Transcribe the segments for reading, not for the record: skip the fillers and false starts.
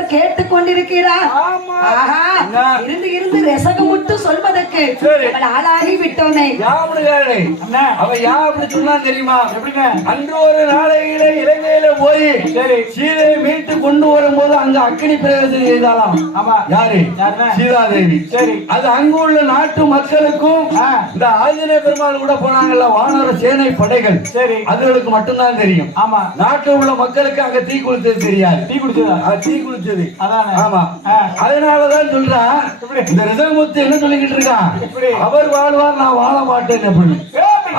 அவர் கேட்டுக் கொண்டிருக்கிறார். இருந்து இருந்து ரசகமுட்டு சொல்வதற்கு ஆளாகி விட்டோமே. அவ யா அப்படி சொன்னா தெரியுமா? எப்படிங்க? அன்று ஒரு நாளையில இலங்கையில போய் சீதையை மீட்டு கொண்டு வரும்போது அங்க அக்னி பிரவேசம் செய்தாலாம். யாரு? சீதாதேவி. சரி, அது அங்கு உள்ள நாட்டு மக்களுக்கும் இந்த ஆஞ்சநேய பெருமாள் கூட போனாங்கல்ல வானர சேனை படைகள். சரி, அதுகளுக்கு மட்டும்தான் தெரியும். ஆமா, நாட்டில் உள்ள மக்களுக்கு அங்க தீ குளிச்சது தெரியாது. தீ குளிச்சது அதான். ஆமா, அதனாலதான் சொல்றா இந்த ரிசவமுத்து என்ன சொல்லிக்கிட்டு இருக்கான், அவர் வாழ்வார் நான் வாழ மாட்டேன் அப்படின்னு.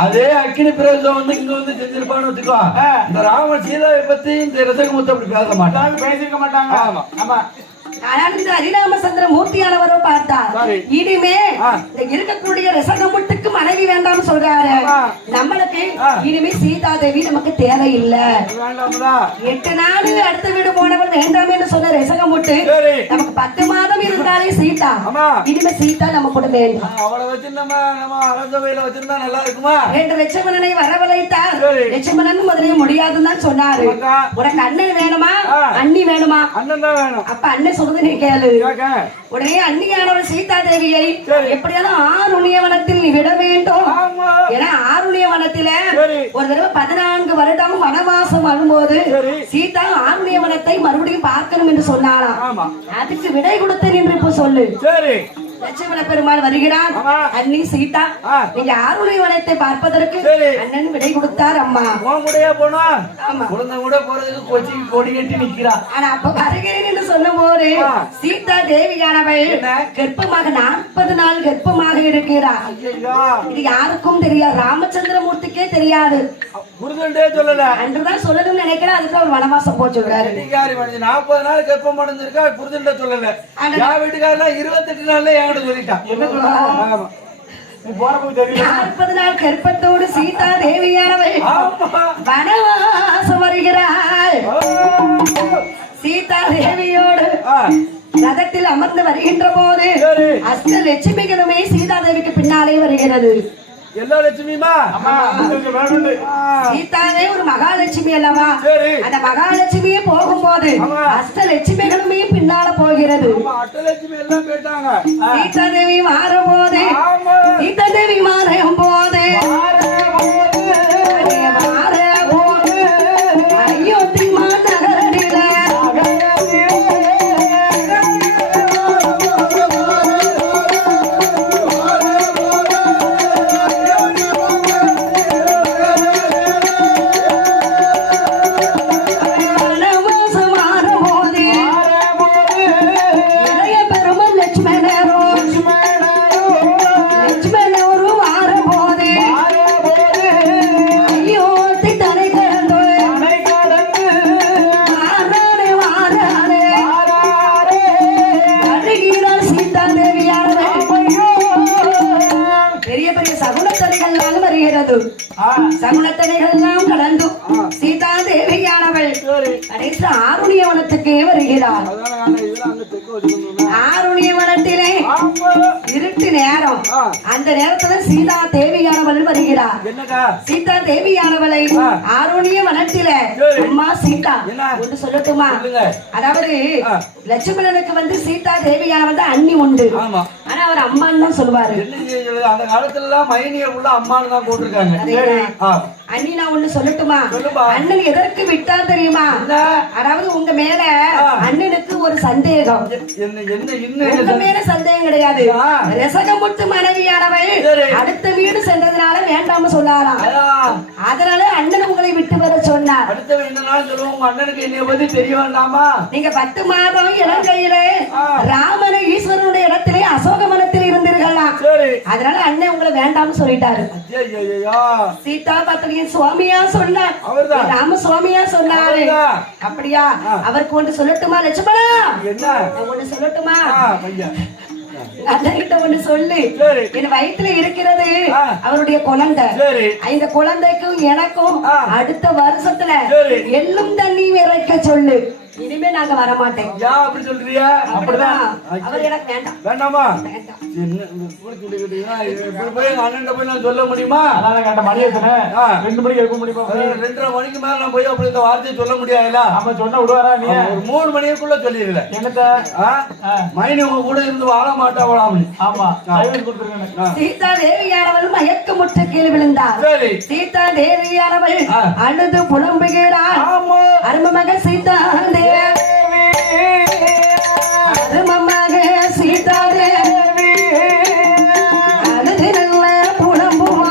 அதே அக்கினி பிரவேசம் வந்து இங்க வந்து செஞ்சிருப்பான்னு வச்சுக்கோ, இந்த ராம சீதாவை பத்தி இந்த ரிசவமுத்து அப்படி பேச மாட்டாங்க, பேசிருக்க மாட்டாங்க. ஆமா ஆமா. ஹரிராமச்சந்திர மூர்த்தியானவரோ பார்த்தா இனிமே இருக்கக்கூடிய ரசகமுட்டுக்கு மனைவி வேண்டாம்னு சொல்றாரு. நம்மளுக்கு இனிமே சீதா தேவி நமக்கு தேவையில்லை. 8 நாள் அடுத்த வீடு போனவள் வேண்டாம் என்று சொன்ன ரசகமுட்டு நமக்கு 10 மாதம் இருந்தாலே சீதா. இனிமே சீதா நம்ம கூட வேண்டாம். அவளை வச்சு நம்ம அரசவையில வச்சிருந்தா நல்லா இருக்குமா? 2 லட்சுமணனை வரவழைத்தார். லட்சுமணன் முதலே முடியாதுன்னு தான் சொன்னாரு. உனக்கு அண்ணன் வேணுமா அண்ணி வேணுமா? அண்ணன் தான் வேணும். அப்ப அண்ணன் சொல்றது நீ கேளு. உடனே அன்னியானவள் சீதா தேவியை எப்படியாவது ஆருணிய வனத்தில் நீ விட வேண்டும். ஏன்னா ஆருணிய வனத்தில ஒரு தடவை 14 வருடம் வனவாசம் வரும்போது சீதா ஆருணிய வனத்தை மறுபடியும் பார்க்கணும் என்று சொன்னாலாம். அதுக்கு விடை கொடுத்த என்று இப்ப சொல்லு. லட்சுமண பெருமாள் வருகிறார். அண்ணி சீதா நீங்க ஆருணி வனத்தை பார்ப்பதற்கு அண்ணன் விடை கொடுத்தார். அம்மா போனா குழந்தை கூட போறதுக்கு கோச்சிக்கு கொடி கட்டி நிக்கிறா. ஆனா அப்ப வருகிறேன் என்று சொன்ன போது சீதா தேவியானவள் கர்ப்பமாக 40 நாள் கர்ப்பமாக இருக்கிறார். இது யாருக்கும் தெரியாது, ராமச்சந்திரமூர்த்திக்கே தெரியாது. சொல்லல அன்றுதான் சொல்லணும்னு நினைக்கிறேன். அதுக்கு அவர் வனவாசம் போச்சு சொல்றாரு. 40 நாள் கர்ப்பம் அடைஞ்சிருக்கா, புரிதுண்ட சொல்லல. வீட்டுக்காரெல்லாம் 28 நாள்ல சொல்லிட்டான். என்ன சொல்றாங்க? 40 நாள் கர்ப்பத்தோடு சீதா தேவியானவள் வனவாசம் வருகிறாள். சீதா தேவியோடு ரதத்தில் அமர்ந்து வருகின்ற போது அஷ்ட லட்சுமிகளுமே சீதா தேவிக்கு பின்னாலே வருகிறது. எல்லா லட்சுமியுமா? சீதாவே ஒரு மகாலட்சுமி அல்லவா? அந்த மகாலட்சுமியே போகும்போது அஷ்ட லட்சுமிகளுமே பின்னால போகிறது. அஷ்டலட்சுமி எல்லாம் போயிட்டாங்க. சீதா தேவி மாறும் போது சீதா தேவி மாறும் போது அயோத்தி மாநகரில சகுனத்தனைகள் எல்லாம் கடந்து சீதா தேவியானவள் கடைசி ஆருணிய வனத்துக்கே வருகிறார். ஆருணிய வனத்திலே இருட்டு நேரம். அந்த நேரத்துல சீதா தேவியானவள் வருகிறார். சீதா தேவியானவளை ஆருணிய வனத்தில அம்மா சீதா ஒன்று சொல்லட்டுமா? அதாவது லட்சுமணனுக்கு வந்து சீதா தேவியானவள் தான் அண்ணி உண்டு. ஆனா அவர் அம்மான்னு தான் சொல்லுவாரு. அந்த காலத்துல எல்லாம் மைனிய உள்ள அம்மான்னு தான் போட்டிருக்காங்க. அண்ணி நான் ஒண்ணு சொல்லட்டுமா? அண்ணன் எதற்கு விட்டா தெரியுமா? அதாவது உங்க மேல அண்ணனுக்கு ஒரு சந்தேகம். உங்க மேல சந்தேகம் கிடையாது. ரசகமுட்டு மனைவியானவள் அடுத்த வீடு சென்றதுனால வேண்டாம சொன்னாராம். அதனால அண்ணன் உங்களை விட்டு வர சொன்னார். அடுத்த வீடு சொல்லுவோம் அண்ணனுக்கு என்னைய பத்தி தெரிய வேண்டாமா? நீங்க 10 மாதம் இளங்கையில ராமன ஈஸ்வரனுடைய இடத்திலே அசோகவனத்தில் இருந்தீர்களாம். அதனால அண்ணன் உங்களை வேண்டாம்னு சொல்லிட்டாரு. சீதா பத்திரிகை சுவாமியா சொன்னார், ராம சுவாமியா சொன்னாரு. அப்படியா? அவருக்கு ஒன்று சொல்லட்டுமா லட்சுமணா? ஒண்ணு சொல்லட்டுமா? அண்ணன்கிட்ட ஒண்ணு சொல்லு. என் வயிற்றுல இருக்கிறது அவருடைய குழந்தை. இந்த குழந்தைக்கும் எனக்கும் அடுத்த வருஷத்துல எள்ளும் தண்ணி இறைக்க சொல்லு. இனிமே நாங்க வர மாட்டேன். யா அப்படி சொல்றியா? அப்படிதான். அவர் எனக்கு வேண்டாம். வேண்டாமா? வேண்டாம். போய் எங்க அண்ணன் போய் நான் சொல்ல முடியுமா? அதான் கேட்ட மணி எத்தனை? 2 மணிக்கு எழுப்ப முடியுமா? 2:30 மணிக்கு மேல நான் போய் அப்படி இந்த வார்த்தையை சொல்ல முடியாதுல்ல. ஆமா சொன்னா விடுவாரா நீ? ஒரு 3 மணிக்குள்ள சொல்லிருக்கல. என்னத்த? மைனி உங்க கூட இருந்து வாழ மாட்டாவளாம். ஆமா டைம் கொடுத்துருக்கேன். சீதா தேவியானவள் மயக்கமுற்று கீழ் விழுந்தார். சரி. சீதா தேவியானவள் அழுது புலம்புகிறாள். ஆமா. அருமமக சீதா தேவி, அருமமக சீதா தேவி அழுது நல்ல புலம்புமா.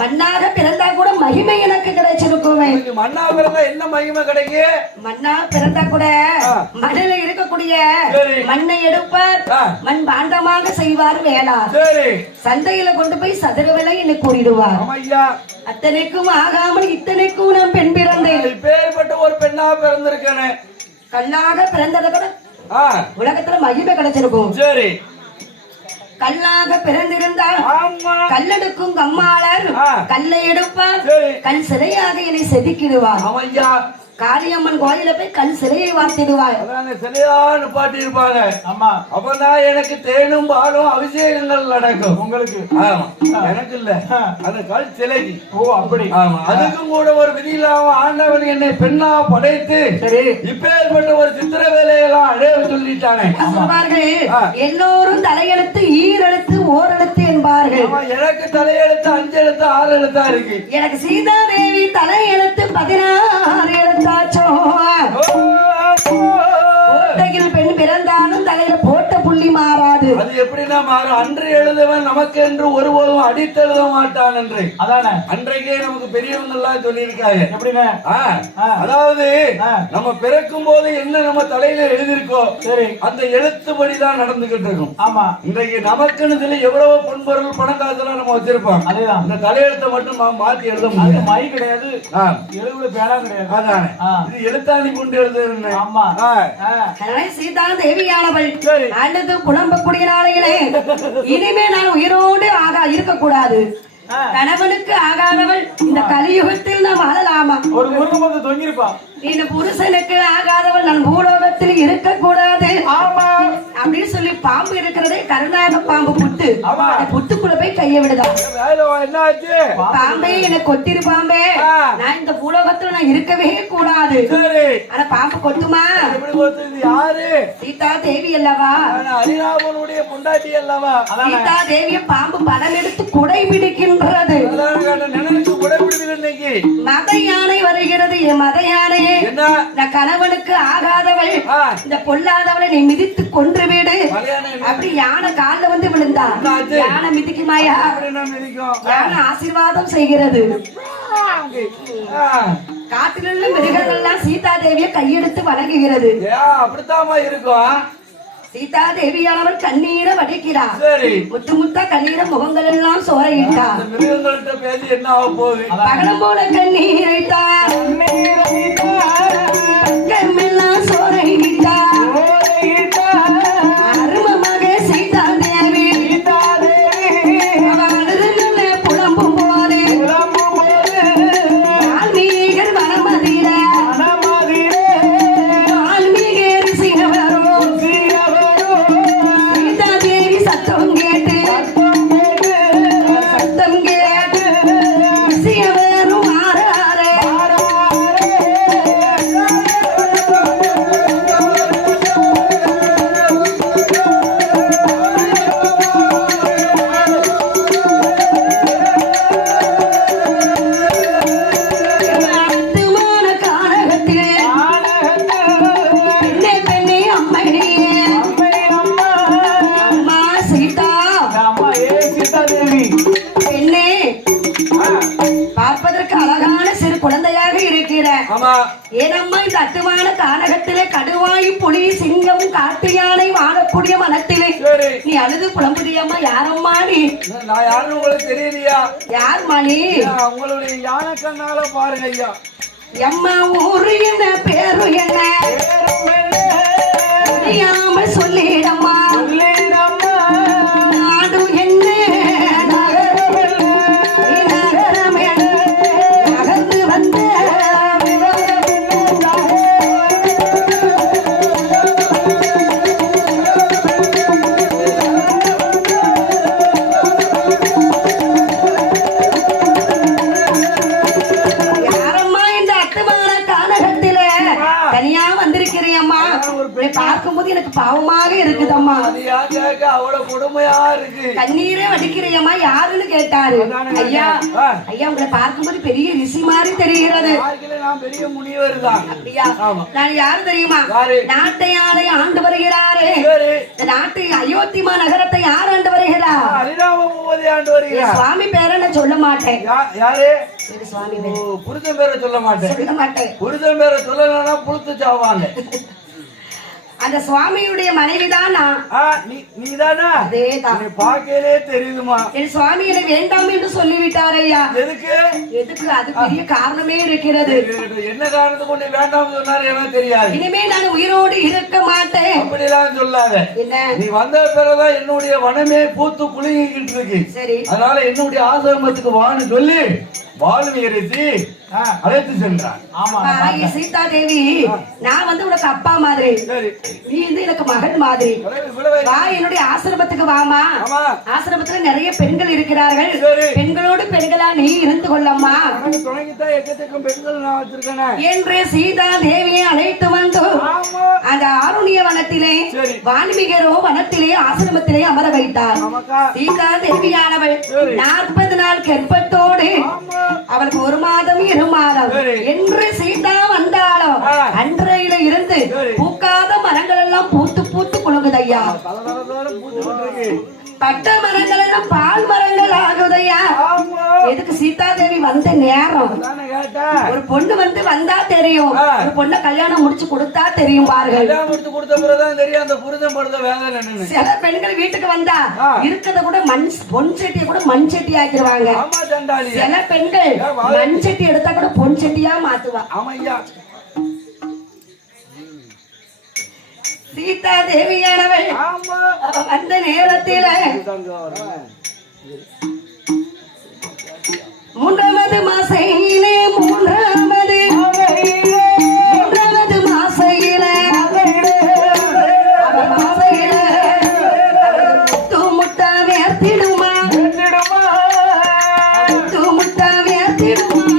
மண்ணாக பிறந்தா கூட மகிமை எனக்கு கிடைச்சிருக்குமே. மண்ணா பிறந்தா என்ன மகிமை கிடைக்கும்? மண்ணா பிறந்தா கூட மண்ணில் இருக்கக்கூடிய மண்ணை எடுப்பார், மண் பாண்டமாக செய்வார் வேளார். சந்தையில கொண்டு போய் சதுர விலை என்று கூறிடுவார். அத்தனைக்கும் ஆகாமல் இத்தனைக்கும் நான் பெண் பிறந்தேன். பேர்பட்ட ஒரு பெண்ணா பிறந்திருக்கேன். கல்லாக பிறந்தத கூட உலகத்துல மகிமை கிடைச்சிருக்கும். சரி, கல்லாக பிறந்திருந்தால் கல்லெடுக்கும் கம்மாளர் கல்லை எடுப்பார், கல் சிலையாக என்னை செதுக்கிடுவார். காளியம்மன் கோயில போய் கல் சிலையை வார்த்திடுவார். சிலையா நிப்பாட்டி இருப்பாங்க. ஆமா, அப்பதான் எனக்கு தேனும் பாலும் அபிஷேகங்கள் நடக்கும். உங்களுக்கு எனக்கு இல்ல, அந்த கல் சிலைக்கு. ஓ அப்படி. ஆமா, அதுக்கும் கூட ஒரு விதி இல்லாம ஆண்டவன் என்னை பெண்ணா படைத்து சரி இப்பேற்பட்ட ஒரு சித்திர வேலையெல்லாம் அடைய சொல்லிட்டானே. எல்லோரும் தலையெழுத்து ஈரெழுத்து ஓரெழுத்து என்பார்கள். எனக்கு தலையெழுத்து 5 எழுத்து 6 எழுத்தா இருக்கு. எனக்கு சீதா தேவி தலையெழுத்து 16 எழுத்தாச்சோ. பெண் பிறந்தாலும் தலையில போட்ட புள்ளி மாறாது. அது எப்படின்னா மாறும்? அன்று எழுதவன் நமக்கு என்று ஒருபோதும் அடித்தெழுத மாட்டான் என்று அதானே அன்றைக்கே நமக்கு பெரியவங்க எல்லாம் சொல்லியிருக்காங்க. எப்படிங்க? அதாவது நம்ம பிறக்கும் போது என்ன நம்ம தலையில எழுதியிருக்கோம், சரி, அந்த எழுத்துப்படிதான் நடந்துகிட்டு இருக்கும். ஆமா, இன்றைக்கு நமக்குன்னு சொல்லி எவ்வளவு பொன்பொருள் பணம் காசெல்லாம் நம்ம வச்சிருப்போம். அதேதான். இந்த தலையெழுத்தை மட்டும் மாத்தி எழுத அது முடியும். மை கிடையாது, எழுதுல பேனா கிடையாது. அதானே இது எழுத்தாணி கொண்டு எழுதுறேன். ஆமா. அதனால சீதா தேவியானவள் அல்லது புலம்பக்கூடிய நாளையிலே இனிமே நான் உயிரோடு இருக்கக்கூடாது. கணவனுக்கு ஆகாதவள் இந்த கலியுகத்தில் நாம் வாழலாமா? ஒரு முருகமத்தை தொங்கிருப்பா. இந்த புருஷனுக்கு ஆகாதவள் நான் பூலோகத்தில் இருக்கக்கூடாது. ஆமா அப்படின்னு சொல்லி பாம்பு இருக்கிறதே கருணாக பாம்பு புத்து. ஆமா. புத்துக்குள்ள போய் கைய விடுதான். என்ன ஆச்சு? பாம்பே எனக்கு கொத்திரு பாம்பே, நான் இந்த பூலோகத்துல நான் இருக்கவே கூடாது. சரி, ஆனா பாம்பு கொத்துமா? எப்படி கொத்துது? யாரு? சீதா தேவி அல்லவா? ஹரிராமனுடைய பொண்டாட்டி அல்லவா? சீதா தேவிய பாம்பு படம் எடுத்து குடை பிடிக்கின்றது. நினைச்சு குடை பிடிக்குது. இன்னைக்கு மத யானை வருகிறது. என் மத யானையே, என்ன இந்த கணவனுக்கு ஆகாதவள், இந்த பொல்லாதவளை நீ மிதித்து கொன்று விடு. அப்படி யானை கால்ல வந்து விழுந்தா யானை மிதிக்குமாயா? யானை ஆசீர்வாதம் செய்கிறது. காட்டிலுள்ள மிருகங்கள் எல்லாம் சீதா தேவியை கையெடுத்து வணங்குகிறது. அப்படித்தாமா இருக்கும். சீதா தேவியானவர் கண்ணீரை வடிக்கிறார். சரி, முத்து முத்தா கண்ணீரை முகங்கள் எல்லாம் சோறையிட்டார். மிருகங்கள்ட்ட பேசி என்ன ஆக போகுது? பகலம் போல கண்ணீரைத்தார், கண்ணெல்லாம் சோறையிட்டார். அருமமாக சீதா தேவி அவளது புலம்பும் போது வால்மீகர் வனமதிர வால்மீகர் சிங்கவரும் சீதா தேவி சத்தம் கேட்டு சிங்கவரும் ஆறாரே. பார்ப்பதற்கு அழகான சிறு குழந்தையாக இருக்கிற ஏனம்மா இந்த அத்துமான கானகத்திலே கடுவாய் புலி சிங்கம் காட்டு யானை வாழக்கூடிய மனத்திலே நீ அழுது புலம்புதியம்மா? யாரம்மா நீ? நான் யாருன்னு உங்களுக்கு தெரியலையா? யார்மா நீ? உங்களுடைய யானை கண்ணால பாருங்க ஐயா. எம்மா ஊரு என்ன பேரு என்ன தெரியாம சொல்லிடம்மா. நாடு என்ன நகரம் என்ன நகர்ந்து வந்த யாரம்மா இந்த அத்துமான கானகத்தில தனியா வந்திருக்கிறியம்மா? பார்க்கும்போது எனக்கு பாவமாக இருக்குதம்மா. அவ்வளவு கொடுமையா இருக்கு. கண்ணீரே வடிக்கிறியம்மா? யாருன்னு கேட்டாரு. ஐயா ஐயா உங்களை பார்க்கும்போது பெரிய ரிஷி மாதிரி தெரிகிறது. நான் பெரிய முனிவர் தான். அப்படியா? நான் யாரு தெரியுமா? நாட்டை யாரை ஆண்டு வருகிறாரு. இந்த நாட்டை அயோத்திமா நகரத்தை யார் ஆண்டு வருகிறார்? ஹரிராம பூபதி ஆண்டு வருகிறார். சுவாமி பேரை நான் சொல்ல மாட்டேன். யாரு? சுவாமி புருஷன் பேரை சொல்ல மாட்டேன். சொல்ல மாட்டேன். புருஷன் பேரை சொல்லலன்னா புழுத்து சாவாங்க. அந்த சுவாமியுடைய மனைவிதான் நான். நீதானா? அதேதான். பாக்கலே தெரியுதுமா. என் சுவாமி என்னை வேண்டாம் என்று சொல்லிவிட்டார் ஐயா. எதுக்கு? எதுக்கு? அது பெரிய காரணமே இருக்கிறது. என்ன காரணத்தை கொண்டு வேண்டாம் சொன்னாரு எனக்கு தெரியாது. இனிமே நான் உயிரோடு இருக்க மாட்டேன். அப்படிலாம் சொல்லாத. என்ன? நீ வந்த பிறகுதான் என்னுடைய வனமே பூத்து குலுங்கிட்டு இருக்கு. சரி, அதனால என்னுடைய ஆசிரமத்துக்கு வான்னு சொல்லி வால்மீகி அழைத்து சென்றான். சீதா தேவி, நான் வந்து உனக்கு அப்பா மாதிரி, நீ வந்து எனக்கு மகன் மாதிரி. வா, என்னுடைய ஆசிரமத்துக்கு வாமா. ஆசிரமத்துல நிறைய பெண்கள் இருக்கிறார்கள். பெண்களோடு பெண்களா நீ இருந்து கொள்ளம்மா என்று சீதா தேவியை அழைத்து வந்து அந்த ஆருணிய வனத்திலே வால்மீகரோ வனத்திலே ஆசிரமத்திலே அமர வைத்தார். சீதா தேவியானவள் 40 நாள் கர்ப்பத்தோடு அவளுக்கு 1 மாதம் 2 மாதம் என்று சீதா வந்தாலும் அன்றையில இருந்து பூக்காத மரங்கள் எல்லாம் பூத்து பூத்து குலுங்குதையா. பட்ட மரங்கள் எல்லாம் பால் மரங்கள் ஆகுதையா ஆமா எதுக்கு சீதா தேவி வந்த நேரம் தானே கேட்டேன். ஒரு பொண்ணு வந்தா தெரியும் ஒரு பொண்ணை கல்யாணம் முடிச்சு கொடுத்தா தெரியும் பாருங்க கல்யாணம் முடிச்சு கொடுத்த பிறகுதான் தெரியும் அந்த புரிதம் படுத்த வேதனை என்னன்னு. சில பெண்கள் வீட்டுக்கு வந்தா இருக்கத கூட பொன் சட்டியை கூட மண் சட்டி ஆக்கிடுவாங்க ஆமா சண்டாளி. சில பெண்கள் மண் சட்டி எடுத்தா கூட பொன் சட்டியா மாத்துவா ஆமா ஐயா. சீதா தேவியானவள் ஆமா அந்த நேரத்தில மூன்றாவது மாசையிலே மூன்றாவது மாசையில முட்டா வேர்த்திடுமா முட்டா வேர்த்திடுமா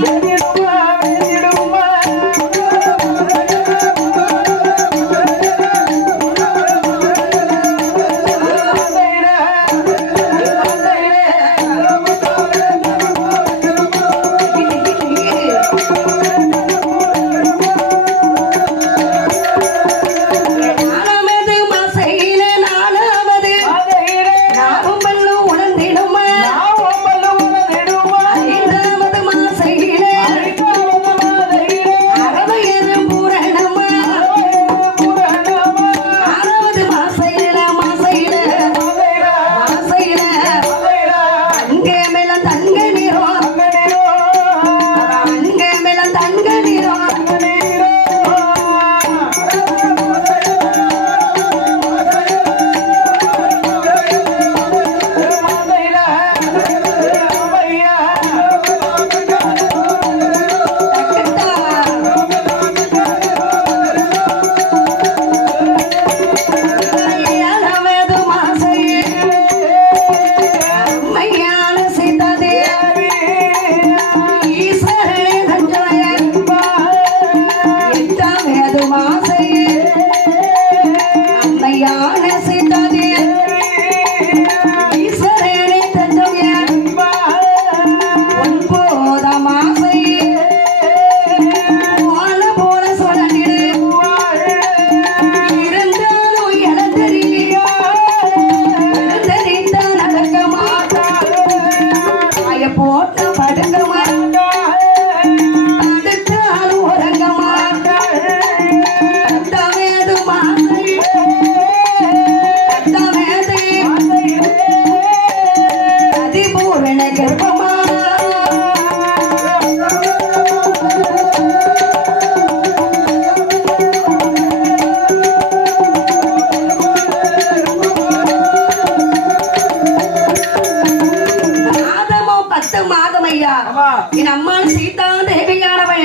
என் அம்மாள் சீதா தேவியானவள்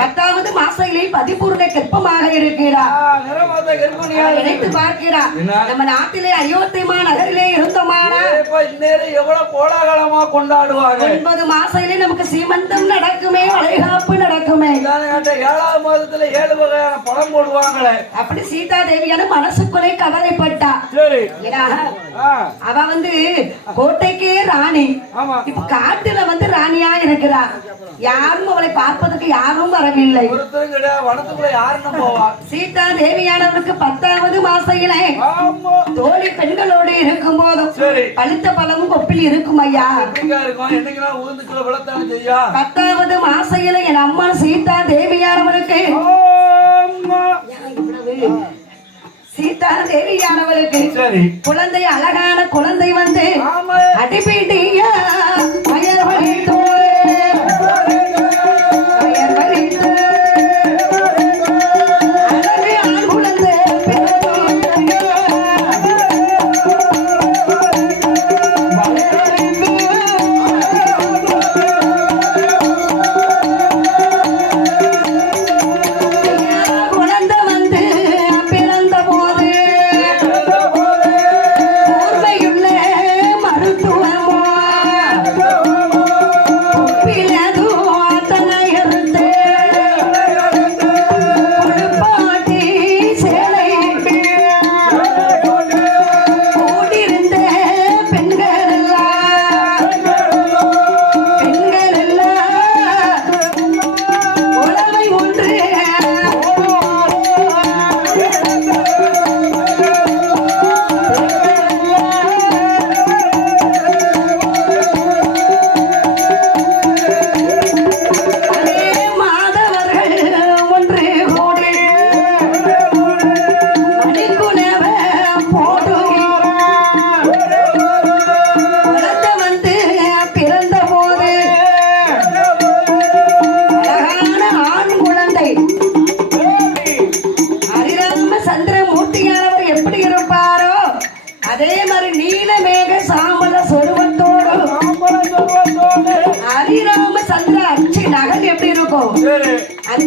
10வது மாசையிலே பதிபூர்ண கர்ப்பமாக இருக்கிறார். நினைத்து பார்க்கிறார் நம்ம நாட்டிலே அயோத்திமா நகரிலே இருந்தோமானா எவ்வளவு கோலாகலமா கொண்டாடுவாங்க. 9 மாசையிலே நமக்கு சீமந்தம் நடக்குமே, வளைகாப்பு நடக்குமே. 7வது மாதத்துல 7 வகையான பழம் போடுவாங்களே. அப்படி சீதா தேவியான மனசுக்குள்ளே கவலைப்பட்டா. அவ கோட்டைக்கே ராணி, இப்ப காட்டுல ராணியா இருக்கிறா. யாரும் அவளை பார்ப்பதற்கு யாரும் வரவில்லை. சீதா தேவியானவருக்கு 10வது மாசையிலே தோழி பெண்களோடு இருக்கும் போதும் பழுத்த பழமும் கொப்பில் இருக்கும் ஐயா. 10வது மாசையில என் அம்மா சீதா தேவியானவருக்கு சீதா தேவியானவளுக்கு குழந்தை, அழகான குழந்தை அடிபிடியா பயர் வழித்தோ மருத்துவமோ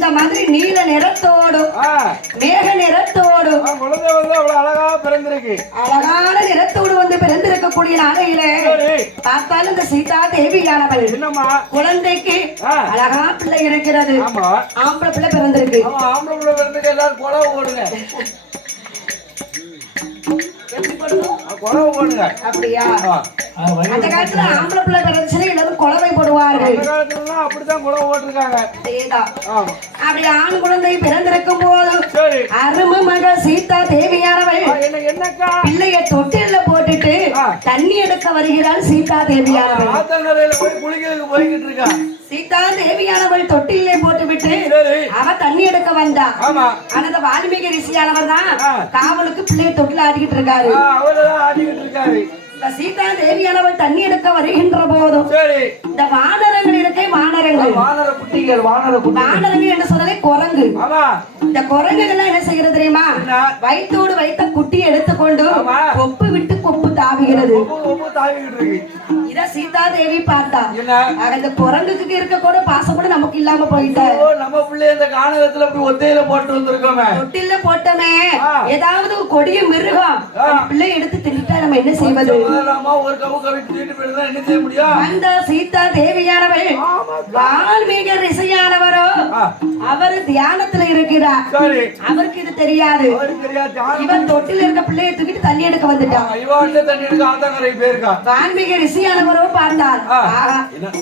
அந்த மாதிரி நீல நிறத்தோடும் மேக நிறத்தோடும் குழந்தை வந்து அவ்வளவு அழகா பிறந்திருக்கு. அழகான நிறத்தோடு வந்து பிறந்திருக்கக்கூடிய நாளையிலே பார்த்தாலும் இந்த சீதா தேவியானவள் என்னம்மா குழந்தைக்கு அழகா பிள்ளை இருக்கிறது. ஆமா ஆம்பளை பிள்ளை பிறந்திருக்கு. ஆம்பளை பிள்ளை பிறந்துக்கு எல்லாரும் குழவை ஓடுங்க, குழவை ஓடுங்க. அப்படியா? அந்த காலத்துல ஆம்பளை பிள்ளை பிறந்துச்சுன்னா எல்லாரும் குழவை போடுவார்கள். அந்த காலத்துல அப்படித்தான் குழவை ஓட்டிருக்காங்க. அதேதான். அப்படி ஆண் குழந்தை பிறந்திருக்கும் போது சரி அருமை மகள் சீதா தேவியானவள் என்னக்கா பிள்ளைய தொட்டில போட்டுட்டு தண்ணி எடுக்க வருகிறாள். சீதா தேவியானவள் ஆத்தங்கரையில போய் குளிக்கிறதுக்கு போய்கிட்டு இருக்கா. சீதா தேவியானவள் தொட்டிலே போட்டுவிட்டு அவ தண்ணி எடுக்க வந்தா. ஆமா அந்த வால்மீகி ரிஷியானவர் தான் காவலுக்கு பிள்ளைய தொட்டில ஆடிக்கிட்டு இருக்காரு. அவர்தான் ஆடிக்கிட்டு இருக்காரு. இந்த சீதா தேவியானவள் தண்ணி எடுக்க வருகின்ற போதும் சரி இந்த வானரங்கள் இருக்கே, வானரங்கள் வானர குட்டிகள், வானர குட்டி. வானரங்கள் என்று சொன்னதே குரங்கு. ஆமா இந்த குரங்குகள் என்ன செய்கிறது தெரியுமா? வயிற்றோடு வைத்த குட்டியை எடுத்துக்கொண்டு கொப்பு விட்டு கொப்பு தாவுகிறது. ரொம்ப தாவிக்கிட்டு இருக்கு. இத சீதா தேவி பார்த்தா. என்ன இந்த குரங்குக்கு இருக்க கூட பாசம் கூட நமக்கு இல்லாம போயிட்டு நம்ம பிள்ளை இந்த கானகத்துல போய் ஒத்தையில போட்டு வந்திருக்கோமே, தொட்டில போட்டமே ஏதாவது ஒரு கொடிய மிருகம் பிள்ளை எடுத்து தின்னுட்டா நம்ம என்ன செய்வது? ஒரு கவு கவிட்டு தூக்கிட்டு போயிருந்தா என்ன செய்ய முடியும்? அந்த சீதா தேவியானவள் வால்மீகி ரிஷியானவரோ அவர் தியானத்துல இருக்கிறார். அவருக்கு இது தெரியாது. இவன் தொட்டில இருக்க பிள்ளையை தூக்கிட்டு தண்ணி எடுக்க வந்துட்டான். தண்ணி எடுக்க ஆத்தங்கரை போயிருக்கா. வால்மீகி ரிஷியானவரோ பார்த்தார்.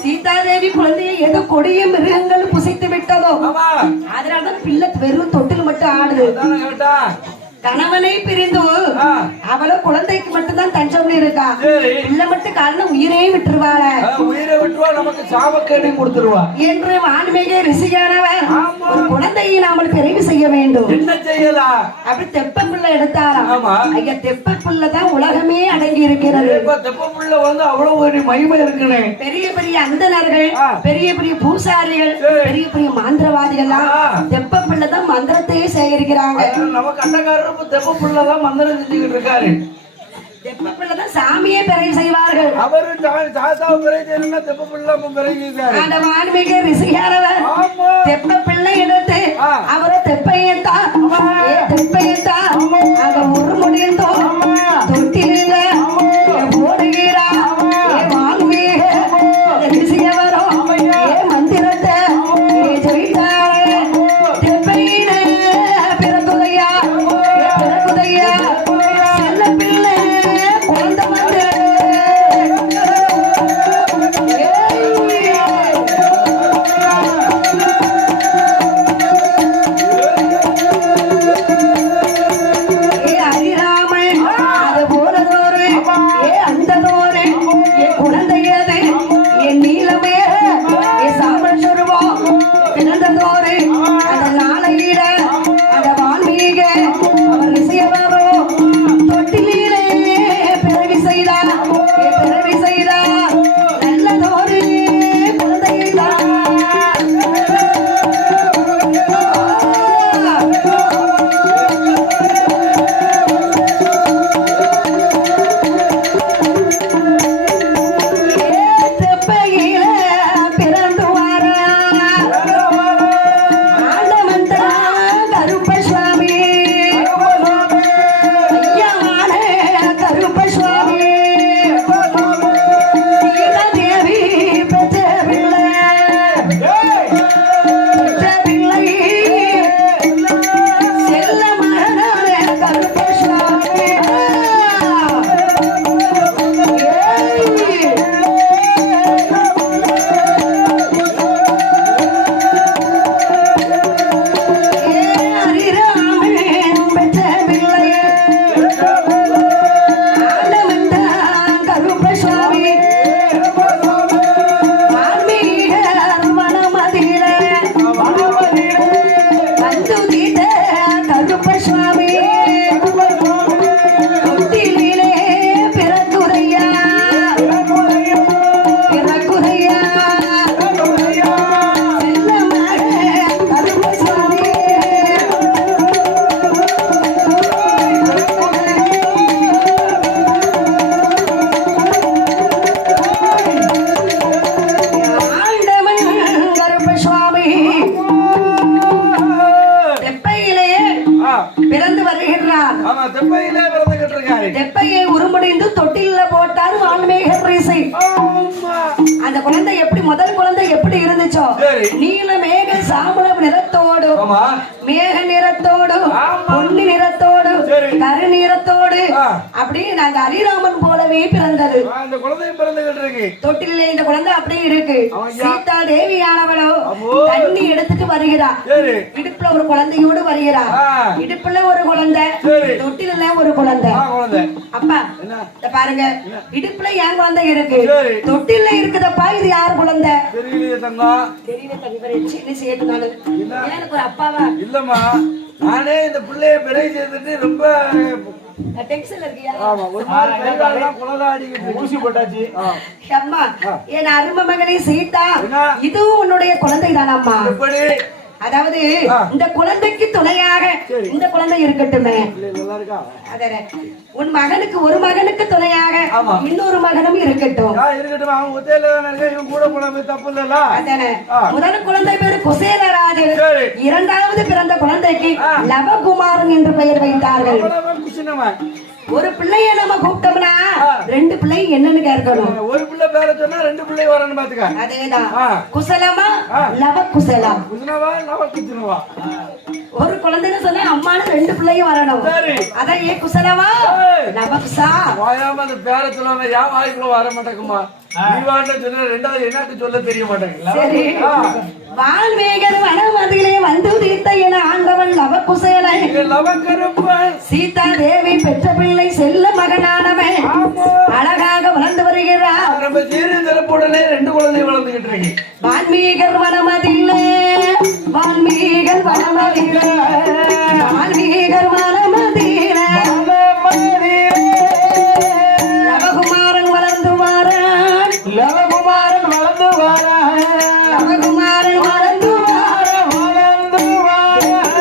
சீதா தேவி குழந்தையை ஏதோ கொடிய மிருகங்கள் புசைத்து விட்டதோ, அதனாலதான் பிள்ளை வெறும் தொட்டில் மட்டும் ஆடுது. கணவனை பிரிந்து அவளும் குழந்தைக்கு மட்டும்தான் தஞ்சம்னு இருக்கா. பிள்ளை மட்டும் காரணம் உயிரையே விட்டுருவாள, உயிரை விட்டுருவா, நமக்கு சாபக்கேடையும் கொடுத்துருவா என்று வான்மீகி ரிஷியானவர் ஒரு குழந்தையை நாம தெரிவு செய்ய வேண்டும். என்ன செய்யலாம்? அப்படி தெப்ப பிள்ளை எடுத்தாராம். ஐயா, தெப்ப பிள்ளை தான் உலகமே அடங்கி இருக்கிறது. தெப்ப பிள்ளை வந்து அவ்வளவு ஒரு மகிமை இருக்குன்னு பெரிய பெரிய அந்தணர்கள், பெரிய பெரிய பூசாரிகள், பெரிய பெரிய மந்திரவாதிகள் தெப்ப பிள்ளை தான் மந்திரத்தையே சேகரிக்கிறாங்க. நமக்கு அண்டக்காரர் தெப்ப பிள்ளைதான் மந்திரம் செஞ்சுக்கிட்டு இருக்காரு. தெப்ப பிள்ளைதான் சாமியே பிறகு செய்வார்கள். அவரு தாத்தாவை பிறகு செய்யணும்னா தெப்ப பிள்ளை பிறகு செய்வாரு. அந்த வான்மீகி ரிஷியானவர் தெப்ப பிள்ளை எடுத்து அவரை தெப்பையத்தா தெப்பையத்தா அங்க ஒரு முடியத்தோ தொட்டில போடுகிறா. வான்மீக ரிஷியவரோ மந்திரத்தை ஜெயித்தாரே தெப்பையின பிறகுதையா பிறகுதையா செல்ல பிள்ளை குழந்தை வந்து பிறந்து வருகிறார். ஆமா, தெப்பையிலே பிறந்துகிட்டு இருக்காரு. தெப்பையை உருமுடிந்து தொட்டில போட்டார் வால்மீகர் ரிஷி. ஆமா. அந்த குழந்தை எப்படி முதல் குழந்தை எப்படி இருந்துச்சோ சரி. நீல மேக சாம்பல நிறத்தோடு ஆமா. மேக நிறத்தோடு பொன்னி நிறத்தோடு சரி. கரு நிறத்தோடு ஆ. அப்படியே அந்த அரிராமன் போலவே பிறந்தது. அந்த குழந்தையும் பிறந்துகிட்டு இருக்கு. தொட்டிலே இந்த குழந்தை அப்படியே இருக்கு. ஆமாய்யா. சீதா தேவியானவளோ அம்மோ. தண்ணி எடுத்துட்டு வருகிறார். சரி. இடுப்புல ஒரு குழந்தையோடு வருகிறார். ஆ. இடுப்புல ஒரு குழந்தை, சரி. தொட்டில ஒரு குழந்தை. குழந்தை அப்பா என்ன? இத பாருங்க, இடுப்புல என் குழந்தை இருக்கு, சரி. தொட்டில இருக்குதப்பா, இது யார் குழந்தை? தெரியலையே தங்கம். தெரியல தவிர சின்ன சேர்த்துனாலு எனக்கு ஒரு அப்பாவா இல்லம்மா, நானே இந்த பிள்ளைய பிறகு சேர்த்துட்டு ரொம்ப டென்ஷன்ல இருக்கியா? ஆமா, ஒரு மாதிரி கை காலெல்லாம் குளதா அடிக்கிட்டு இருக்கு. ஊசி போட்டாச்சு. அம்மா, என் அருமை மகனே சீதா, என்ன? இதுவும் உன்னுடைய குழந்தை தானம்மா. எப்படி? அதாவது இந்த குழந்தைக்கு துணையாக இந்த குழந்தை இருக்கட்டுமே. நல்லா இருக்கா? அதே உன் மகனுக்கு ஒரு மகனுக்கு துணையாக ஆமா. இன்னொரு மகனும் இருக்கட்டும். இருக்கட்டும், அவன் ஒத்தையில தானே இருக்க, இவன் கூட போனது தப்பு இல்லல்ல. அதானே. முதல் குழந்தை பேரு குசேலராஜன், சரி. இரண்டாவது பிறந்த குழந்தைக்கு லவகுமாரன் என்று பெயர் வைத்தார்கள். அவ்வளவுதான் குஷினவன். ஒரு பிள்ளைய நம்ம கூப்பிட்டோம்னா ரெண்டு பிள்ளை என்னன்னு கேட்கணும். ஒரு பிள்ளை பேர சொன்னா ரெண்டு பிள்ளை வரணும் பாத்துக்க. அதேதான். குசலமா லவ குசலம். குஷினவா நவ குஷினவா. ஒரு குழந்தைன்னு சொன்னா அம்மானு ரெண்டு பிள்ளையும் வரணும். சரி. அதான் ஏ குசலமா லவகுசா. வாயாம அந்த பேர சொல்லாம யா வாய்க்குள்ள வர மாட்டேங்குமா? நீ வாட்ட சொல்ல, ரெண்டாவது எனக்கு சொல்ல தெரிய மாட்டேங்குது. சரி. வால்மீகர் வனமதிலே வந்து உதித்த என ஆண்டவன் லவகுசேலை. லவக்கருப்பன். சீதா தேவி பெற்ற பிள்ளை செல்ல மகனானவன் அழகாக வளர்ந்து வருகிறார். நம்ம சீரிய சிறப்புடனே ரெண்டு குழந்தை வளர்ந்துகிட்டு இருக்கு. வால்மீகர் வனமதிலே, வால்மீகர் வனமதிலே, வால்மீகர் வனமதிலே, லவகுமாரன் வளர்ந்து வாரான், லவகுமாரன் வளர்ந்து வாரான். லவகுமாரன் வளர்ந்து வாரான், வளர்ந்து வாரான்.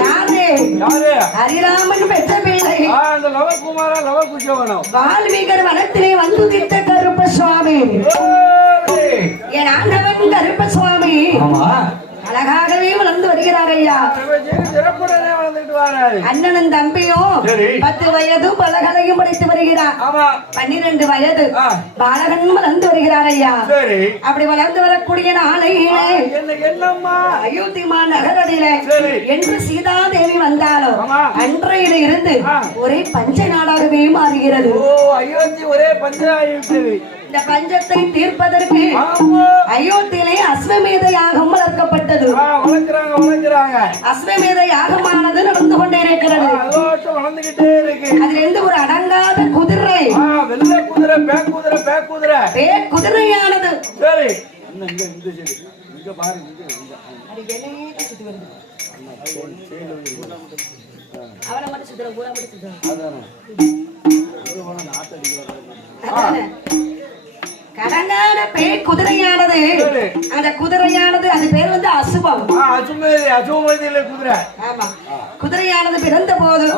யாரு? யாரு? ஹரிராமன் பெற்ற பிள்ளை அந்த லவகுமாரா லவகுஷவனம் வால்மீகர் வனத்திலே வந்துதித்த கருப்ப சுவாமி. என் ஆண்டவன் கருப்ப சுவாமி ஆமா அழகாகவே வளர்ந்து வருகிறார் ஐயா. சிறப்புடனே வளர்ந்துட்டு வராரு. அண்ணனும் தம்பியும் சரி. 10 வயது பலகலையும் படித்து வருகிறார். ஆமா 12 வயது பாலகன் வளர்ந்து வருகிறார் ஐயா. சரி. அப்படி வளர்ந்து வரக்கூடிய நாளையிலே என்னம்மா அயோத்தி நகரடியிலே சரி. என்று சீதாதேவி வந்தாலும் ஆமா. அன்றையில இருந்து ஒரே பஞ்ச நாடாகவே மாறுகிறது. ஓ அயோத்தி ஒரே பஞ்சாயத்து. இந்த பஞ்சத்தை தீர்ப்பதற்கு அயோத்தியிலே அஸ்வமேத யாகம் வளர்க்கப்பட்டது. வளர்க்கிறாங்க. அஸ்வமேத யாகமானது நடந்து கொண்டே இருக்கிறது. வளர்ந்துகிட்டே இருக்கு. அதுல இருந்து ஒரு அடங்காத குதிரை வெள்ளை குதிரை பேக் குதிரை குதிரையானது சரி இங்க பாருங்க அவனை மட்டும் சுத்துற பூரா மட்டும் சுத்துற கடங்கான பேய் குதிரையானது. அந்த குதிரையானது அது பேர் வந்து அசுபம். அசுமதியில குதிரை. ஆமா குதிரையானது பிறந்த போது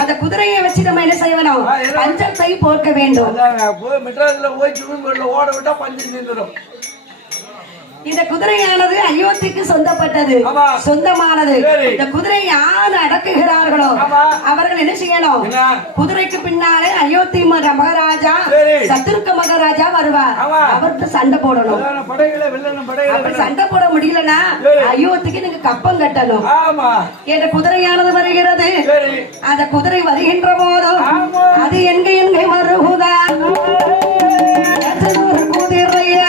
அந்த குதிரையை வச்சு நம்ம என்ன செய்யணும்? பஞ்சத்தை போர்க்க வேண்டும். மெட்ராஸ்ல போய் ஸ்விமிங் பூல்ல ஓட விட்டா பஞ்சம் நின்றுடும். இந்த குதிரையானது அயோத்திக்கு சொந்தப்பட்டது, சொந்தமானது. இந்த குதிரை யார் அடக்குகிறார்களோ அவர்கள் என்ன செய்யணும்? குதிரைக்கு பின்னாலே அயோத்தி மகாராஜா சத்துருக்க மகாராஜா வருவார். அவருக்கு சண்டை போடணும். அப்படி சண்டை போட முடியலன்னா அயோத்திக்கு நீங்க கப்பம் கட்டணும். என்ற குதிரையானது வருகிறது. அந்த குதிரை வருகின்ற போது அது எங்க வருகுதா குதிரையா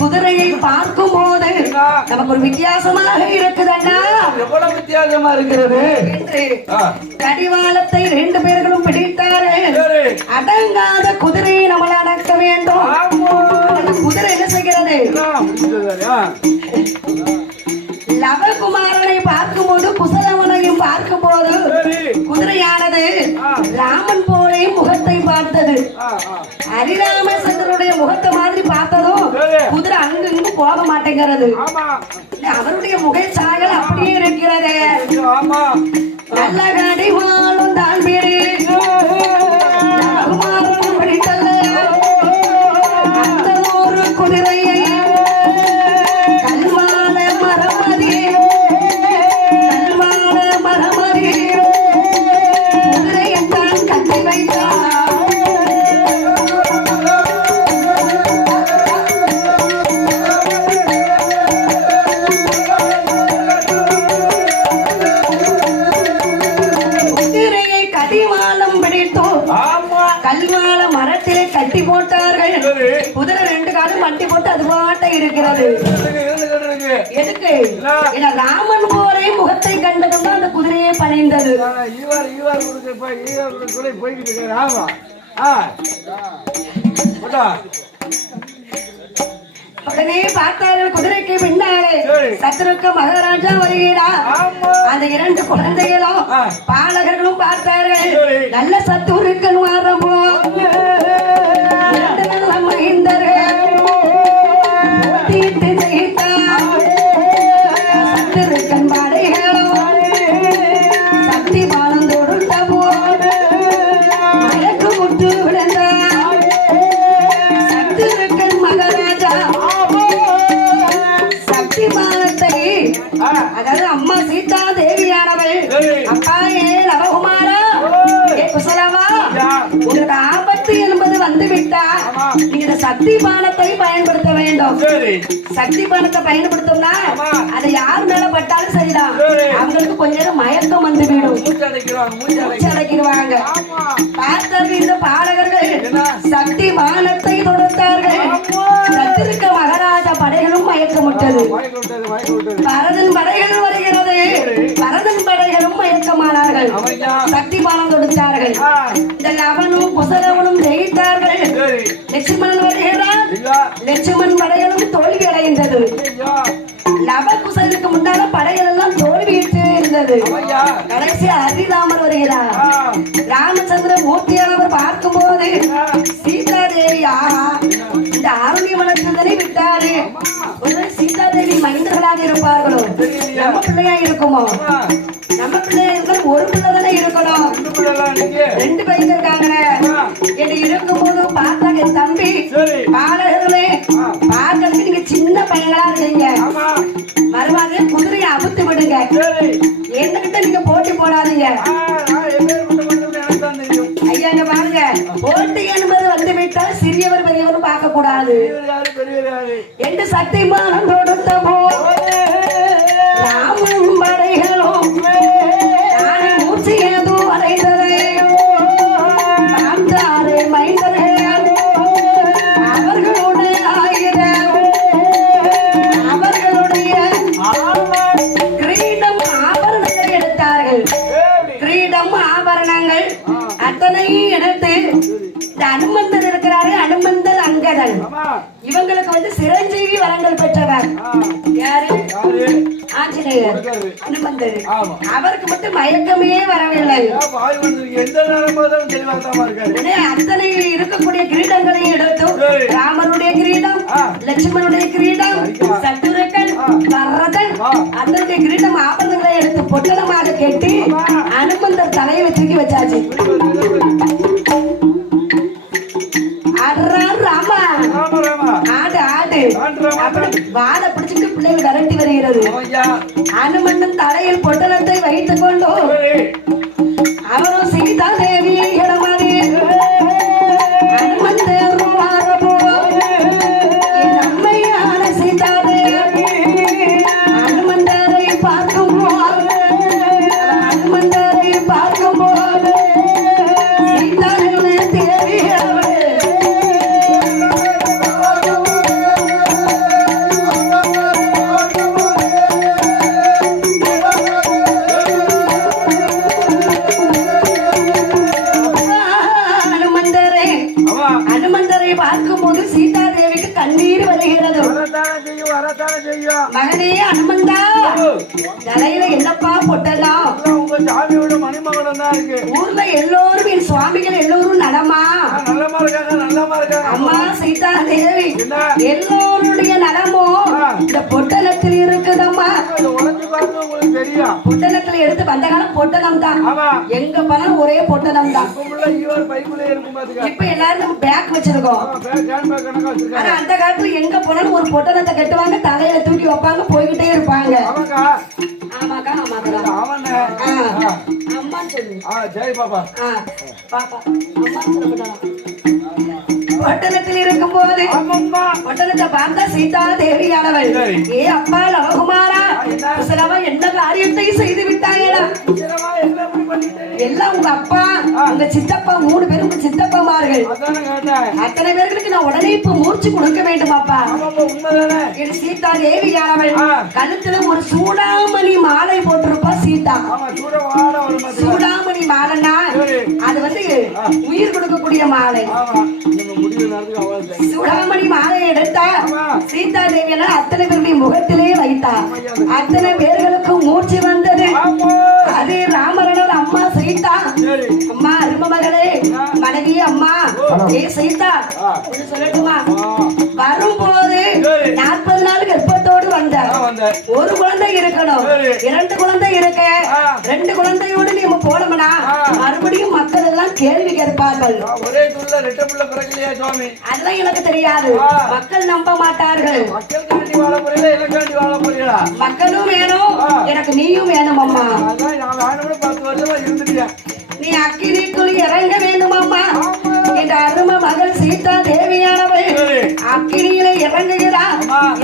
குதிரையை பார்க்கும் போது நமக்கு ஒரு வித்தியாசமாக இருக்குதண்ணா. எவ்வளவு வித்தியாசமா இருக்கிறது? கடிவாளத்தை 2 பேர்களும் பிடித்தாரு. அடங்காத குதிரையை நம்மள அடக்க வேண்டும். குதிரை என்ன செய்கிறது? லவகுமாரனை பார்க்கும் போது குசலவனையும் பார்க்கும் போது குதிரையானது ராமன் போலே முகத்தை பார்த்தது. ஹரிராமச்சந்திரனுடைய முகத்தை மாதிரி பார்த்ததும் குதிரை அங்கு போக மாட்டேங்கிறது. அவருடைய முக சாயல் அப்படியே இருக்கிறது. நல்ல கடிவாளும் தான் வீடு லவகுமாரனும் பிடித்தது. அந்த ஒரு குதிரையை கல்வாழ மரத்திலே கட்டி போட்டார்கள். குதிரை 2 காலும் கட்டி போட்டு அது பாட்டை இருக்கிறது. எதுக்கு? ராமன் போரே முகத்தை கண்டதும் தான் அந்த குதிரையை பணிந்தது. உடனே பார்த்தார்கள் குதிரைக்கு பின்னாலே சத்ருக்க மகாராஜா வருகிறார். அந்த 2 குழந்தைகளும் பாலகர்களும் பார்த்தார்கள். நல்ல சத்துருக்கள் மாறப்போ 2 நல்ல மகிந்தர்கள் சக்தி பானத்தை பயன்படுத்த வேண்டும். சரி சக்தி பானத்தை பயன்படுத்தோம்னா அதை யார் மேல பட்டாலும் சரிதான், அவங்களுக்கு கொஞ்ச நேரம் மயக்கம் வந்து விடும், மூச்சு அடைக்கிடுவாங்க. பார்த்தார்கள் இந்த பாடகர்கள் சக்தி பானத்தை தொடுத்தார்கள். சத்திருக்க மகாராஜா படைகளும் மயக்கமுட்டது. பரதன் படைகள் வருகிறது, பரதன் படைகளும் மயக்கமானார்கள். சக்தி பானம் தொடுத்தார்கள். இந்த லவனும் குசலவனும் ஜெயித்தார்கள். லட்சுமணன் வருகிறார், லட்சுமணன் படைகளும் தோல்வி அடைந்தது. லவ குசலுக்கு முன்னால படைகள் எல்லாம் தோல்வியிட்டு இருந்தது. கடைசி ஹரிராமர் வருகிறார். ராமச்சந்திர மூர்த்தியானவர் பார்க்கும் போது சீதா தேவி ஆஹா இந்த ஆரண்யவனத்தில்தானே விட்டாரு, ஒருவேளை சீதா தேவி மைந்தர்களாக இருப்பார்களோ, நம்ம பிள்ளையா இருக்குமோ? நம்ம பிள்ளையா இருந்தாலும் ஒரு பிள்ளை தானே இருக்கணும், ரெண்டு பையன் இருக்காங்க என்று இருக்கும்போது பார்த்தா என் தம்பி பாலகர்களே பார்க்கறதுக்கு நீங்க சின்ன பையங்களா இருக்கீங்க, மறுவாதே குதிரையை அவுத்து விடுங்க, என்கிட்ட நீங்க போட்டி போடாதீங்க. ஐயா இங்க பாருங்க, போட்டி என்பது வந்து விட்டால் சிறியவர் பெரியவர் பார்க்க கூடாது என்று சத்தியமானம் கொடுத்த போது ராமன் படைகளும் நானே மூச்சு ஏதோ அடைந்ததை பார்த்தாரே மைந்தர்கள் அவர்களுடைய ஆயிரம் அவர்களுடைய கிரீடம் ஆபரணங்களை எடுத்தார்கள். கிரீடம் ஆபரணங்கள் அத்தனையும் எடுத்து இந்த அனுமந்தர் இருக்கிறாரு, அனுமந்தர் அங்கதன், இவங்களுக்கு வந்து சிரஞ்சீவி வரங்கள் பெற்றவர் யாரு? ஆஞ்சநேயர். அனுமந்தர் அவருக்கு மட்டும் மயக்கமே வரவில்லை. அத்தனை இருக்கக்கூடிய கிரீடங்களையும் எடுத்து ராமருடைய கிரீடம், லட்சுமணனுடைய கிரீடம், சத்துருக்கன், பரதன் அதனுடைய கிரீடம் ஆபரணங்களை எடுத்து பொட்டலமாக கட்டி அனுமந்தர் தலையில தூக்கி வச்சாச்சு. வாழை பிடிச்சிட்டு பிள்ளைகள் விரட்டி வருகிறது. அனுமந்தன் தலையில் பொட்டலத்தை வைத்துக் கொண்டு அவரும் சீதா தேவி இடமாறி அனுமந்தர் நம்மையான சீதா தேவி அனுமந்தரை பார்க்கும் போது சீதா தேவி பார்க்கும்போது சீதா தேவிக்கு கண்ணீர் வருகிறது. மகனே அனுமந்தா, தலையில என்னப்பா பொட்டலாம்? சாமியோட மணிமகன் தான் இருக்கு. ஊர்ல எல்லோரும் என் சுவாமிகள் எல்லோரும் நலமா? நல்லமா இருக்காங்க. அம்மா சீதா தேவி எல்லோருடைய நலமோ இந்த பொட்டலத்தில் இருக்குதம்மா. தெரியும் பொட்டலத்துல எடுத்து வந்த காலம் பொட்டலம் தான், எங்க போனாலும் ஒரே பொட்டலம் தான். இப்ப எல்லாரும் நம்ம பேக் வச்சிருக்கோம். ஆனா அந்த காலத்துல எங்க போனாலும் ஒரு பொட்டலத்தை கட்டுவாங்க, தலையில தூக்கி வைப்பாங்க, போய்கிட்டே இருப்பாங்க. ஆமாக்கா அம்மா சொல்லு. சரி பாப்பா பாப்பா அம்மா சொல்ல. பட்டணத்தில் இருக்கும் போது பட்டணத்தை பார்த்தா சீதா தேவியானவள், ஏ அப்பா லவகுமாரா என்ன காரியத்தை செய்து விட்டாயடா? எல்லாம் உங்க அப்பா உங்க சித்தப்பா 3 பேரும் உங்க சித்தப்பாமார்கள், அத்தனை பேர்களுக்கு நான் உடனே இப்ப மூர்ச்சி கொடுக்க வேண்டும் அப்பா. என் சீதா தேவியானவள் கழுத்துல ஒரு சூடாமணி மாலை போட்டிருப்பா சீதா. சூடாமணி மாலைன்னா அது வந்து உயிர் கொடுக்கக்கூடிய மாலை. சூடாமணி மாலை எடுத்தா சீதா தேவியான அத்தனை பேருடைய முகத்திலே வைத்தா. அத்தனை பேர்களுக்கு மூச்சு வந்தது. அது ராமரோட அம்மா சீதா. அம்மா அரும மகளே மனைவி அம்மா ஏ சீதா சொல்லட்டுமா? வரும்போது 40 நாள் கர்ப்பத்தோடு வந்தார். ஒரு குழந்தை இருக்கணும், 2 குழந்தை இருக்க, 2 குழந்தையோடு நீ போனோம்னா மறுபடியும் மக்கள் எல்லாம் கேள்வி கேட்பார்கள். அதெல்லாம் எனக்கு தெரியாது, மக்கள் நம்ப மாட்டார்கள். மக்களும் வேணும், எனக்கு நீயும் வேணும் அம்மா. நீ அக்கினிக்குள் இறங்க வேண்டும் அம்மா. என்ற அருமை மகள் சீதா தேவியானவள் அக்கினியில இறங்குகிறார்.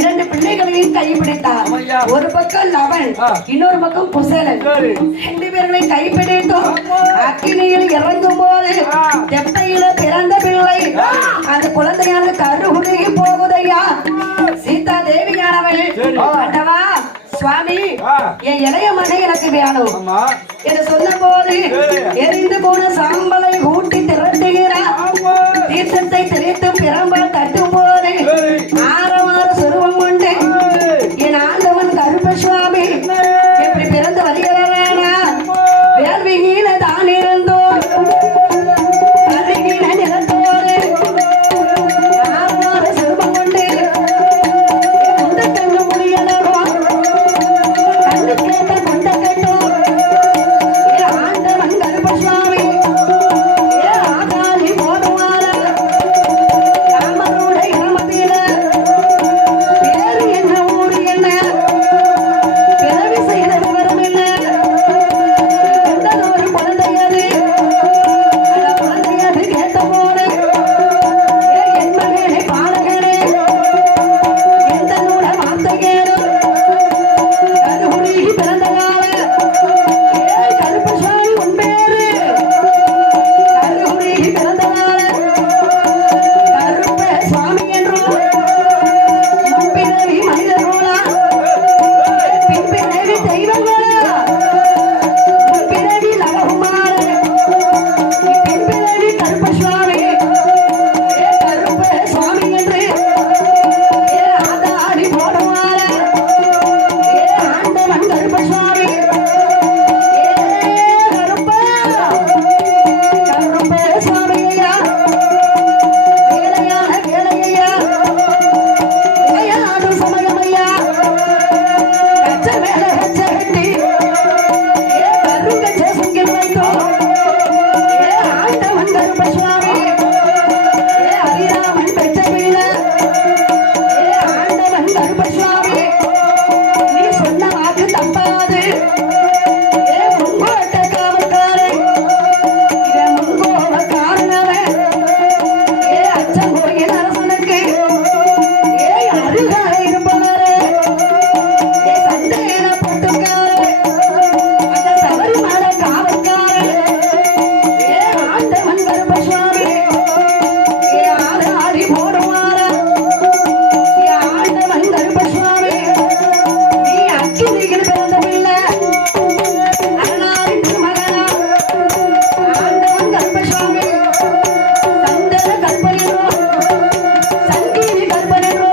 2 பிள்ளைகளையும் கைப்பிடித்தார். ஒரு பக்கம் லவன், இன்னொரு பக்கம் குசேலன். 2 பேர்களையும் கைப்பிடித்தோம். அக்கினியில் இறங்கும் போது தெப்பையில பிறந்த பிள்ளை அந்த குழந்தையான கருகுருகி போகுதையா. சீதா தேவியானவள் ஆண்டவா சுவாமி என் இளைய மகன் எனக்கு வேணும் என்று சொன்ன போது எரிந்து போன சாம்பலை ஊட்டி திரட்டுகிறார். தீர்த்தத்தை திரைத்து பிரம்பால் தட்டும் போது ஆரவார சுருவம் கொண்டு என் ஆண்டவன் கருப்ப சுவாமி எப்படி பிறந்து வருகிறாரா. வேள்வியில தான் இருந்தோம் அருகில நிலத்தோடு ஆரவார சுருவம் கொண்டு எந்த கண்ணு முடியலவோ கண்ணு கேட்ட கொண்ட கட்டும் ஆண்டவன் கருப்ப சுவாமி ஆகாலி போடுவார ராமரோட இளமதியில பேரு என்ன ஊரு என்ன பிறவி செய்த விவரம் என்ன ஒரு குழந்தையது அந்த குழந்தையது கேட்ட போது என் மகனே பாலகனே எந்த நூல வார்த்தைகேனும் கருகுருகி பிறந்த கால கருப்ப சுவாமி உன் பேரு கருகுருகி பிறந்த கால கருப்ப சுவாமி என்றும் முன்பிறவி மனிதர்களா பின்பிறவி தெய்வங்களா முன்பிறவி லவகுமார பின்பிறவி கருப்ப சுவாமி கருப்ப சுவாமி என்று ஆதாடி போடுவார ஆண்டவன் கருப்ப சுவாமி கருப்ப கருப்ப சுவாமி ஐயா வேலையான வேலையா விளையாடும் சமயம் ஐயா கச்ச வேலை கச்ச கட்டி கருங்கச்ச சுங்கில் வைத்தோம் ஆண்டவன் கருப்ப சுவாமி ஹரிராமன் பெற்ற பிள்ளை ஆண்டவன் கருப்ப சுவாமி நீ சொன்ன வாக்கு தப்பாது முங்கோட்ட காவல்காரன் இவன் முங்கோவ காரணவன் அச்சம் கோயில் அரசனுக்கு அருகால இருப்பவரே சந்தேன பட்டுக்காரே அந்த சபரிமலை காவல்காரே ஆண்டவன் கருப்ப சுவாமி ஆடி போடுவாரா ஆண்டவன் கருப்ப சுவாமி நீ அக்கினியில் பிறந்த பிள்ளை அருணாவின் மகனா ஆண்டவன் கருப்ப சுவாமி சந்தன கற்பனோ சங்கீவி கற்பனோ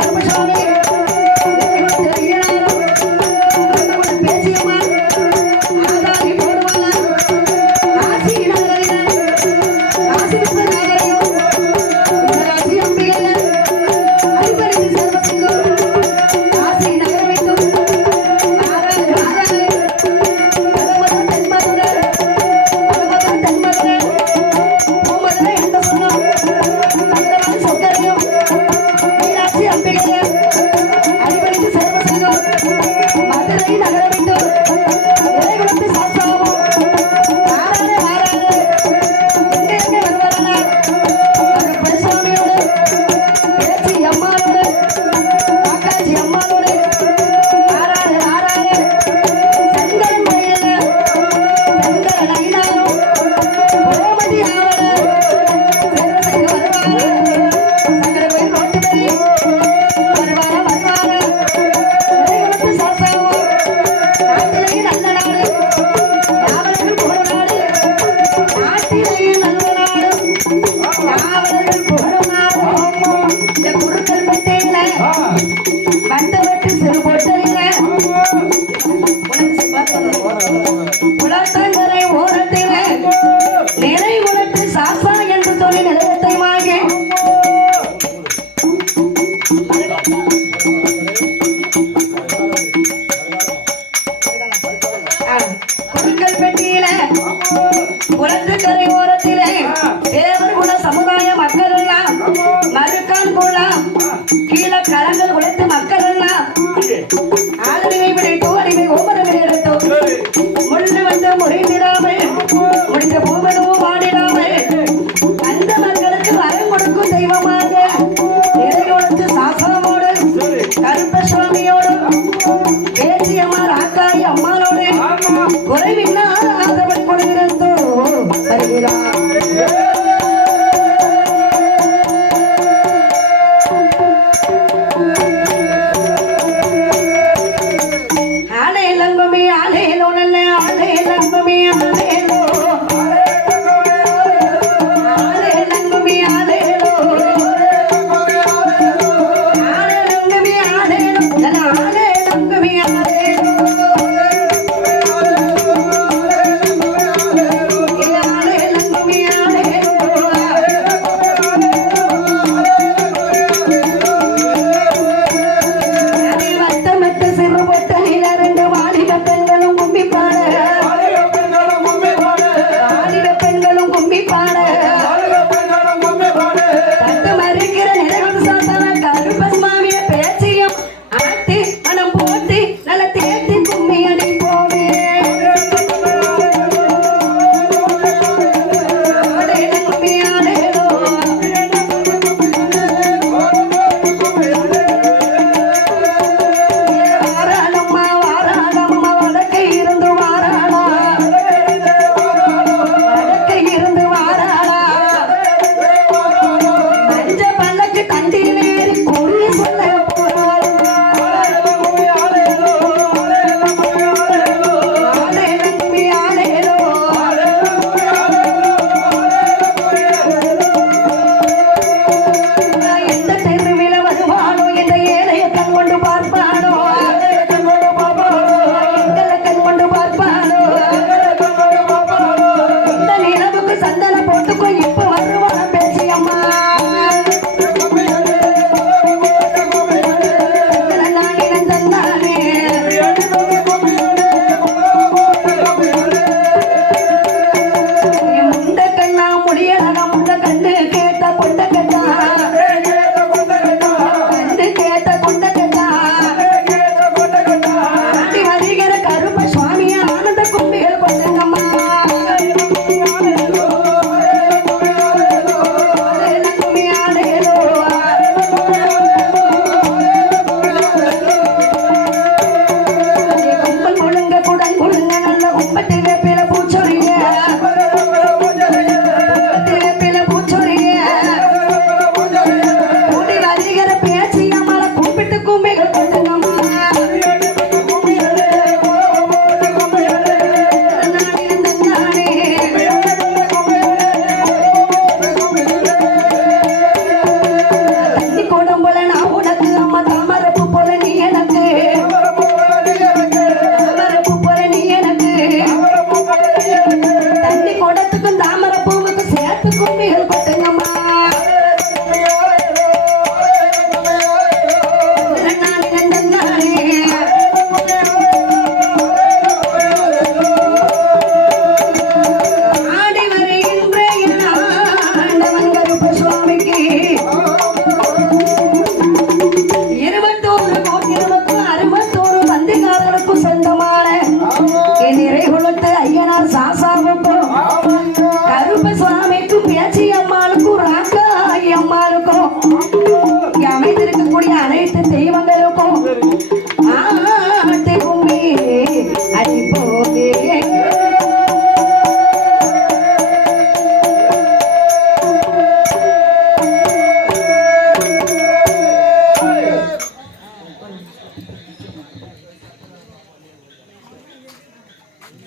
கருப்பசாமி பேசியம்மா ஆதாரி போடுவாங்க காசி நகரையில காசி நகரையும் காசி அம்பிகையில அடிப்படை சர்வசிங்கம் காசி நகரமைக்கும் ஆறாறு ஆறாறு பகவதன் தென்மதுரை பகவதன் தென்மதுரை பூமதுரை என்ற சொன்னோம் பகவான் சொக்கரையும் மீனாட்சி அம்பிகையில அடிப்படை சர்வசிங்கம் மதுரை நகரமைக்கும் இறைகுலத்து சாஸ்தாவும் ஆறாறு ஆறாறு எங்க வருவாரா பரசுவாமியோடு பேச்சி அம்மாவோடு காக்காச்சி அம்மாவோடு ஆறாறு ஆறாறு சங்கரன் மயில சங்கரன் ஐநாரும் கோமதி ஆவல சர்வசங்க வருவாங்க சங்கர கோயில் ரோட்டுமேரி வருவார வருவார இறைகுலத்து சாஸ்தாவும் நாட்டிலேயே நல்ல நாடு யாவர்கள் புகழும் நாடு நாட்டிலேயே நல்ல நாடு யாவர்கள் புகழும் நாடு இந்த குருக்கள் பட்டேல வட்டவட்டு சிறு பொட்டலில குளத்தங்கரை ஓரத்தில நிறை குலத்து சாசா என்று சொல்லி நிலையத்தை வாங்கி குருக்கள் பெட்டியில குளத்துக்கரை ஓரத்திலே தேவர் குல சமுதாய மக்கள் எல்லாம் மறுக்கான் குளம் கீழே கரங்கள் குளத்து மக்கள் எல்லாம் ஆதரவை விடைத்தோ அடிமை ஓமரவை எடுத்தோ முள்ளு வந்து முறைந்திடாமல் முடிந்த பூவனவும் வாடிடாமல் அந்த மக்களுக்கு வரம் கொடுக்கும் தெய்வமாக நிறைகுலத்து சாசனமோடு கருப்பசுவாமியோடு பேச்சியம்மா ராக்காயி அம்மானோடு குறைவில்லாத ஆதரவை கொடுக்கிறதோ வருகிறார் ஆலே லங்குமி ஆலேலோ நல்ல ஆலே லங்குமி ஆலேலோ ஆலே லங்குமி ஆலேலோ ஆலே லங்குமி ஆலேலோ நல்ல ஆலே லங்குமி ஆலேலோ இல்ல ஆலே லங்குமி ஆலேலோ அதே வட்டமட்டு சிறு பொட்டலில ரெண்டு வாலிப பெண்களும் கும்பி பாட வாலிப பெண்களும் கும்பி பாட தட்டு மறுக்கிற நிலைகள் சாத்தான கருப்பசுவாமிய பேச்சியும் ஆட்டி மனம் போட்டி நல்ல தேட்டி கும்மி அடி போவே ஆடேல கும்மி ஆடேலோ வாராளம்மா வாராளம்மா வடக்கை இருந்து வாராளா வடக்கை இருந்து வாராளா மஞ்ச பல்லக்கு கண்டியிலேறி குறி சொல்ல போறாளா ஆடேல கும்மி ஆடேலோ எந்த தெருவில வருவானோ இந்த ஏழைய கண் கொண்டு பார்ப்பானோ எங்களை கண் கொண்டு பார்ப்பானோ இந்த நிலவுக்கு சந்தன போட்டுக்கோ இப்ப வருவான பேச்சியம்மா நானே நந்தன்னானே முண்ட கண்ணா முடியலனா முண்ட கண்ணு கேட்ட பொண்ட கண்ணா கண்ணு கேட்ட பொண்ட